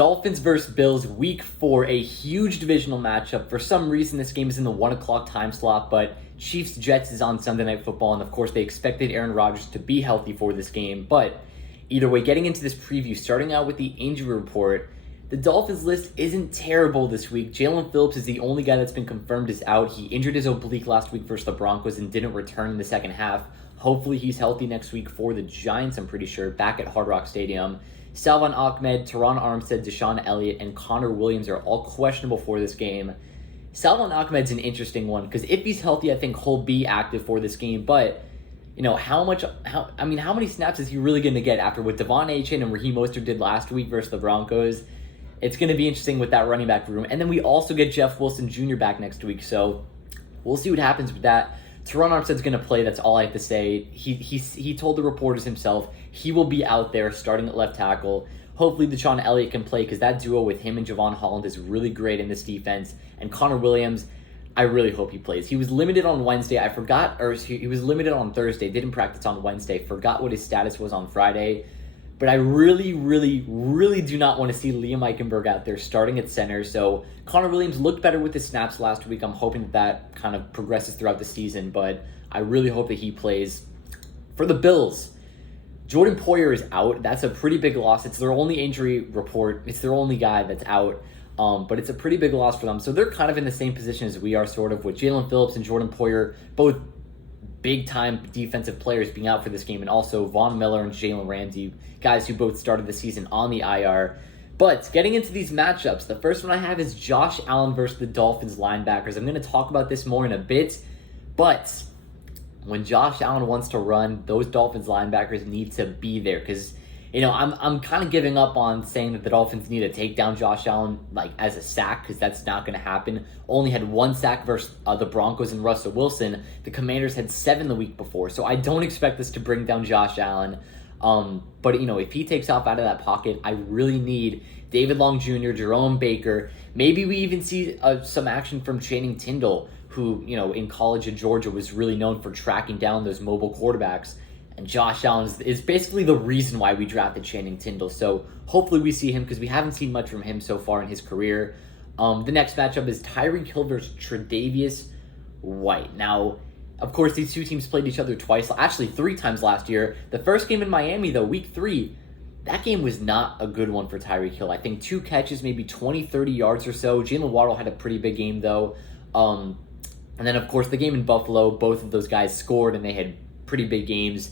Dolphins versus Bills, week 4, a huge divisional matchup. For some reason, this game is in the 1 o'clock time slot, but Chiefs-Jets is on Sunday Night Football, and of course, they expected Aaron Rodgers to be healthy for this game. But either way, getting into this preview, starting out with the injury report, the Dolphins list isn't terrible this week. Jalen Phillips is the only guy that's been confirmed is out. He injured his oblique last week versus the Broncos and didn't return in the second half. Hopefully, he's healthy next week for the Giants, I'm pretty sure, back at Hard Rock Stadium. Salvon Ahmed, Teron Armstead, Deshaun Elliott, and Connor Williams are all questionable for this game. Salvon Ahmed's an interesting one because if he's healthy, I think he'll be active for this game. But you know how many snaps is he really going to get after what Devon Achane and Raheem Mostert did last week versus the Broncos? It's going to be interesting with that running back room, and then we also get Jeff Wilson Jr. back next week, so we'll see what happens with that. Teron Armstead's going to play. That's all I have to say. He told the reporters himself he will be out there starting at left tackle. Hopefully, Deshaun Elliott can play because that duo with him and Javon Holland is really great in this defense. And Connor Williams, I really hope he plays. He was limited on Wednesday. He was limited on Thursday. Didn't practice on Wednesday. Forgot what his status was on Friday. But I really, really, really do not want to see Liam Eichenberg out there starting at center. So Connor Williams looked better with his snaps last week. I'm hoping that kind of progresses throughout the season. But I really hope that he plays. For the Bills, Jordan Poyer is out. That's a pretty big loss. It's their only injury report. It's their only guy that's out. But it's a pretty big loss for them. So they're kind of in the same position as we are, sort of, with Jalen Phillips and Jordan Poyer, both big-time defensive players being out for this game, and also Von Miller and Jalen Ramsey, guys who both started the season on the IR. But getting into these matchups, the first one I have is Josh Allen versus the Dolphins linebackers. I'm going to talk about this more in a bit, but when Josh Allen wants to run, those Dolphins linebackers need to be there because, you know, I'm kind of giving up on saying that the Dolphins need to take down Josh Allen like as a sack because that's not going to happen. Only had 1 sack versus the Broncos and Russell Wilson. The Commanders had 7 the week before, so I don't expect this to bring down Josh Allen. But, you know, if he takes off out of that pocket, I really need David Long Jr., Jerome Baker. Maybe we even see some action from Channing Tindall, who, you know, in college at Georgia was really known for tracking down those mobile quarterbacks. And Josh Allen is basically the reason why we drafted Channing Tindall. So hopefully we see him because we haven't seen much from him so far in his career. The next matchup is Tyreek Hill versus Tre'Davious White. Now, of course, these two teams played each other twice, actually 3 times last year. The first game in Miami, though, week 3, that game was not a good one for Tyreek Hill. I think 2 catches, maybe 20, 30 yards or so. Jalen Waddle had a pretty big game, though. And then, of course, the game in Buffalo, both of those guys scored, and they had pretty big games.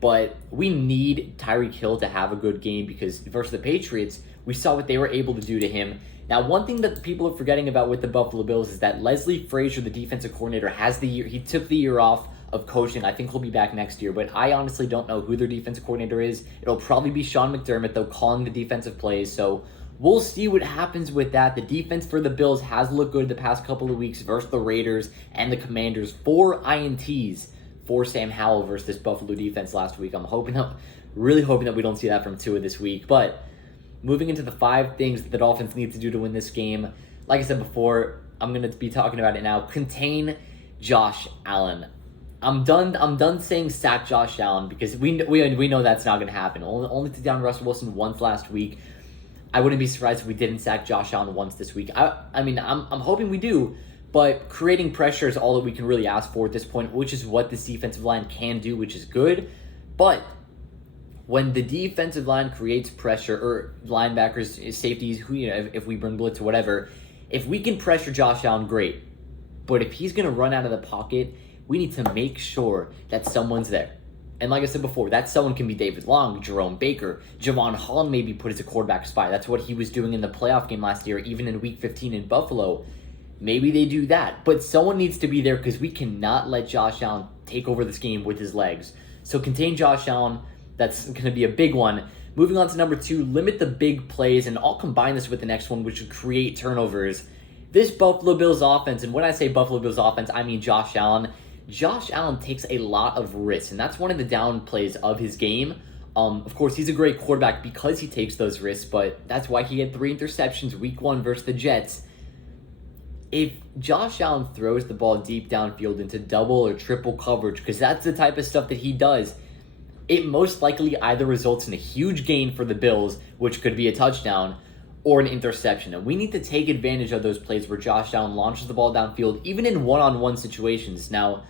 But we need Tyreek Hill to have a good game because versus the Patriots, we saw what they were able to do to him. Now, one thing that people are forgetting about with the Buffalo Bills is that Leslie Frazier, the defensive coordinator, he took the year off of coaching. I think he'll be back next year, but I honestly don't know who their defensive coordinator is. It'll probably be Sean McDermott, though, calling the defensive plays. So we'll see what happens with that. The defense for the Bills has looked good the past couple of weeks versus the Raiders and the Commanders. 4 INTs for Sam Howell versus this Buffalo defense last week. I'm really hoping that we don't see that from Tua this week. But moving into the 5 things that the Dolphins need to do to win this game, like I said before, I'm going to be talking about it now. Contain Josh Allen. I'm done saying sack Josh Allen because we know that's not going to happen. Only to down Russell Wilson once last week. I wouldn't be surprised if we didn't sack Josh Allen once this week. I'm hoping we do. But creating pressure is all that we can really ask for at this point, which is what this defensive line can do, which is good. But when the defensive line creates pressure, or linebackers, safeties, who, you know, if we bring blitz or whatever, if we can pressure Josh Allen, great. But if he's going to run out of the pocket, we need to make sure that someone's there. And like I said before, that someone can be David Long, Jerome Baker, Javon Holland maybe put as a quarterback spy. That's what he was doing in the playoff game last year, even in Week 15 in Buffalo. Maybe they do that, but someone needs to be there because we cannot let Josh Allen take over this game with his legs. So contain Josh Allen. That's going to be a big one. Moving on to number 2, limit the big plays, and I'll combine this with the next one, which would create turnovers. This Buffalo Bills offense, and when I say Buffalo Bills offense, I mean Josh Allen. Josh Allen takes a lot of risks, and that's one of the down plays of his game. Of course, he's a great quarterback because he takes those risks, but that's why he had 3 interceptions week 1 versus the Jets. If Josh Allen throws the ball deep downfield into double or triple coverage, because that's the type of stuff that he does, it most likely either results in a huge gain for the Bills, which could be a touchdown, or an interception. And we need to take advantage of those plays where Josh Allen launches the ball downfield, even in one-on-one situations. Now,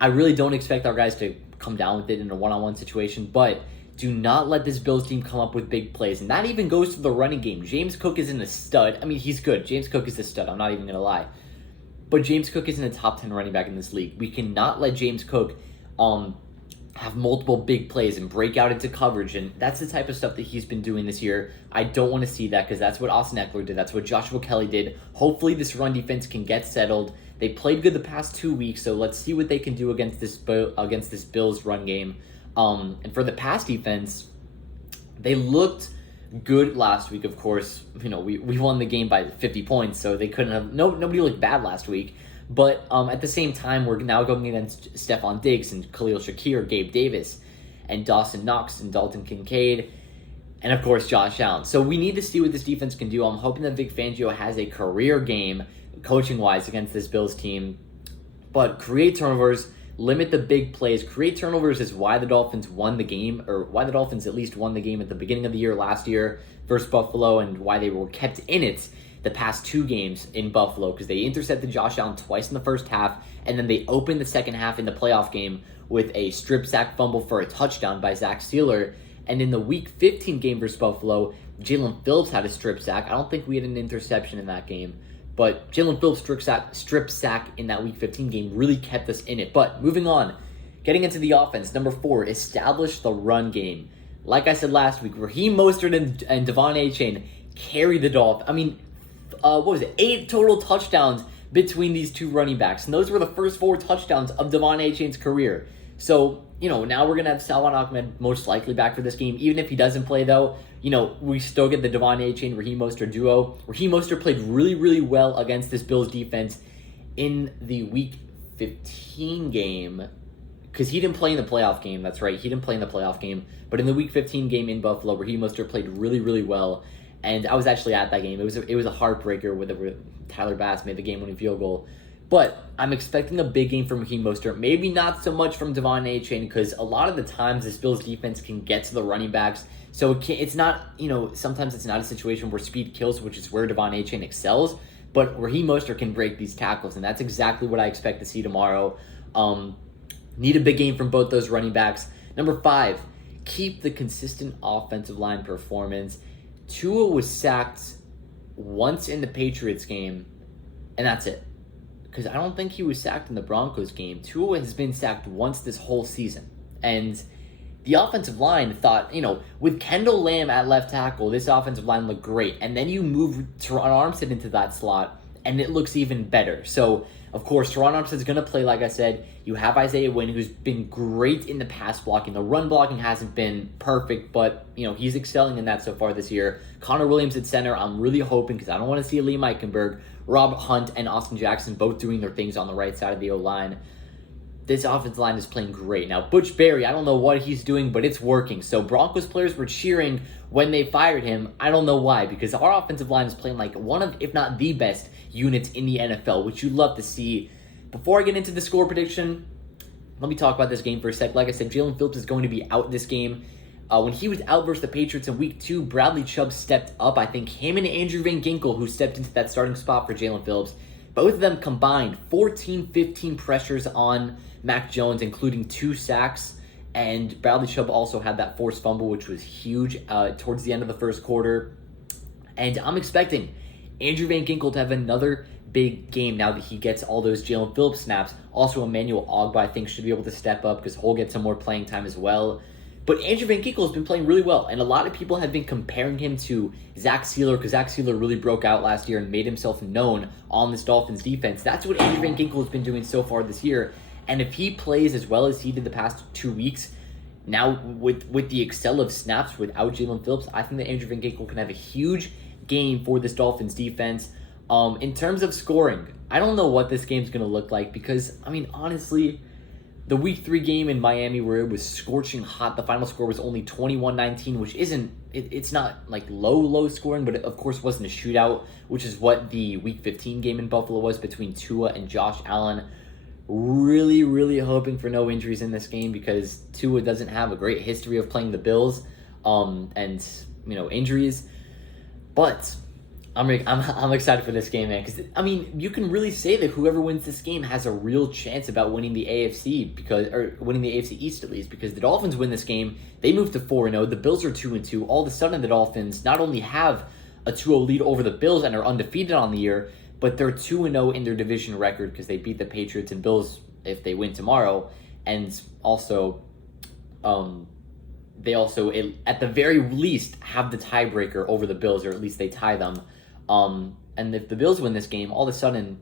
I really don't expect our guys to come down with it in a one-on-one situation, but do not let this Bills team come up with big plays. And that even goes to the running game. James Cook isn't a stud. I mean, he's good. James Cook is a stud. I'm not even going to lie. But James Cook isn't a top 10 running back in this league. We cannot let James Cook have multiple big plays and break out into coverage. And that's the type of stuff that he's been doing this year. I don't want to see that because that's what Austin Eckler did. That's what Joshua Kelly did. Hopefully this run defense can get settled. They played good the past 2 weeks, so let's see what they can do against this Bills run game. And for the pass defense, they looked good last week. Of course, we won the game by 50 points, so they couldn't have. Nobody looked bad last week. But at the same time, we're now going against Stephon Diggs and Khalil Shakir, Gabe Davis, and Dawson Knox and Dalton Kincaid, and of course Josh Allen. So we need to see what this defense can do. I'm hoping that Vic Fangio has a career game, coaching-wise, against this Bills team. But create turnovers, limit the big plays. Create turnovers is why the Dolphins won the game, or why the Dolphins at least won the game at the beginning of the year last year versus Buffalo, and why they were kept in it the past 2 games in Buffalo, because they intercepted Josh Allen twice in the first half, and then they opened the second half in the playoff game with a strip sack fumble for a touchdown by Zach Sealer. And in the Week 15 game versus Buffalo, Jalen Phillips had a strip sack. I don't think we had an interception in that game, but Jalen Phillips' strip sack in that Week 15 game really kept us in it. But moving on, getting into the offense, number 4, establish the run game. Like I said last week, Raheem Mostert and Devon Achane carried the Dolphins. I mean, 8 total touchdowns between these 2 running backs. And those were the first 4 touchdowns of Devon Achane's career. So, now we're going to have Salvon Ahmed most likely back for this game. Even if he doesn't play, though, we still get the Devon Achane, Raheem Mostert duo. Raheem Mostert played really, really well against this Bills defense in the Week 15 game, because he didn't play in the playoff game. That's right, he didn't play in the playoff game. But in the Week 15 game in Buffalo, Raheem Mostert played really, really well. And I was actually at that game. It was a heartbreaker where Tyler Bass made the game-winning field goal. But I'm expecting a big game from Raheem Mostert. Maybe not so much from Devon Achane, because a lot of the times this Bills defense can get to the running backs. So it's not, sometimes it's not a situation where speed kills, which is where Devon Achane excels. But Raheem Mostert can break these tackles, and that's exactly what I expect to see tomorrow. Need a big game from both those running backs. Number 5, keep the consistent offensive line performance. Tua was sacked once in the Patriots game, and that's it. Because I don't think he was sacked in the Broncos game. Tua has been sacked once this whole season. And the offensive line thought, with Kendall Lamb at left tackle, this offensive line looked great. And then you move Teron Armstead into that slot, and it looks even better. So, of course, Teron Armstead's going to play, like I said. You have Isaiah Wynn, who's been great in the pass blocking. The run blocking hasn't been perfect, but, he's excelling in that so far this year. Connor Williams at center, I'm really hoping, because I don't want to see Liam Eichenberg, Rob Hunt, and Austin Jackson both doing their things on the right side of the O-line. This offensive line is playing great. Now, Butch Barry, I don't know what he's doing, but it's working. So Broncos players were cheering when they fired him. I don't know why, because our offensive line is playing like one of, if not the best units in the NFL, which you'd love to see. Before I get into the score prediction, let me talk about this game for a sec. Like I said, Jalen Phillips is going to be out this game. When he was out versus the Patriots in Week 2, Bradley Chubb stepped up. I think him and Andrew Van Ginkel, who stepped into that starting spot for Jalen Phillips, both of them combined 15 pressures on Mac Jones, including 2 sacks. And Bradley Chubb also had that forced fumble, which was huge towards the end of the first quarter. And I'm expecting Andrew Van Ginkel to have another big game now that he gets all those Jalen Phillips snaps. Also, Emmanuel Ogbah, I think, should be able to step up because he'll get some more playing time as well. But Andrew Van Ginkel has been playing really well, and a lot of people have been comparing him to Zach Sealer because Zach Sealer really broke out last year and made himself known on this Dolphins defense. That's what Andrew Van Ginkel has been doing so far this year, and if he plays as well as he did the past 2 weeks, now with the excel of snaps without Jalen Phillips, I think that Andrew Van Ginkel can have a huge game for this Dolphins defense. In terms of scoring, I don't know what this game's going to look like because, honestly, the Week 3 game in Miami where it was scorching hot, the final score was only 21-19, which it's not like low scoring, but it of course wasn't a shootout, which is what the Week 15 game in Buffalo was between Tua and Josh Allen. Really, really hoping for no injuries in this game because Tua doesn't have a great history of playing the Bills and injuries. But I'm excited for this game, man. Because I mean, you can really say that whoever wins this game has a real chance about winning the winning the AFC East at least. Because the Dolphins win this game, they move to 4-0. The Bills are 2-2. All of a sudden, the Dolphins not only have a 2-0 lead over the Bills and are undefeated on the year, but they're 2-0 in their division record because they beat the Patriots and Bills if they win tomorrow, and also, they also at the very least have the tiebreaker over the Bills, or at least they tie them. And if the Bills win this game, all of a sudden,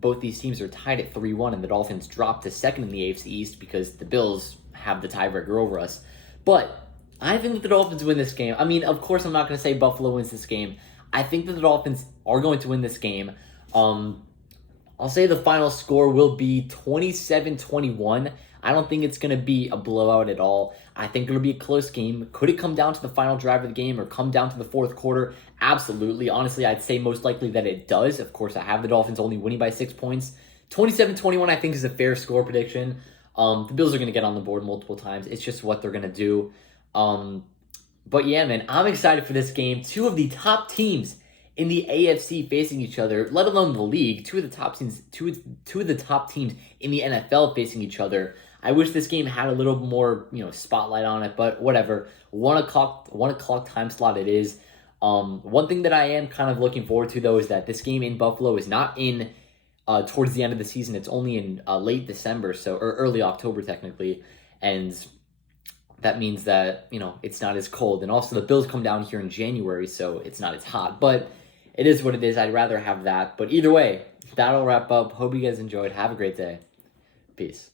both these teams are tied at 3-1, and the Dolphins drop to second in the AFC East because the Bills have the tiebreaker over us. But I think that the Dolphins win this game. I mean, of course, I'm not going to say Buffalo wins this game. I think that the Dolphins are going to win this game. I'll say the final score will be 27-21. I don't think it's going to be a blowout at all. I think it'll be a close game. Could it come down to the final drive of the game or come down to the fourth quarter? Absolutely. Honestly, I'd say most likely that it does. Of course, I have the Dolphins only winning by 6 points. 27-21, I think, is a fair score prediction. The Bills are going to get on the board multiple times. It's just what they're going to do. But yeah, man, I'm excited for this game. Two of the top teams in the AFC facing each other, let alone the league. Two of the top teams in the NFL facing each other. I wish this game had a little more, spotlight on it, but whatever. 1 o'clock time slot it is. One thing that I am kind of looking forward to, though, is that this game in Buffalo is not in towards the end of the season. It's only in late December, or early October technically, and that means that it's not as cold. And also the Bills come down here in January, so it's not as hot. But it is what it is. I'd rather have that. But either way, that'll wrap up. Hope you guys enjoyed. Have a great day. Peace.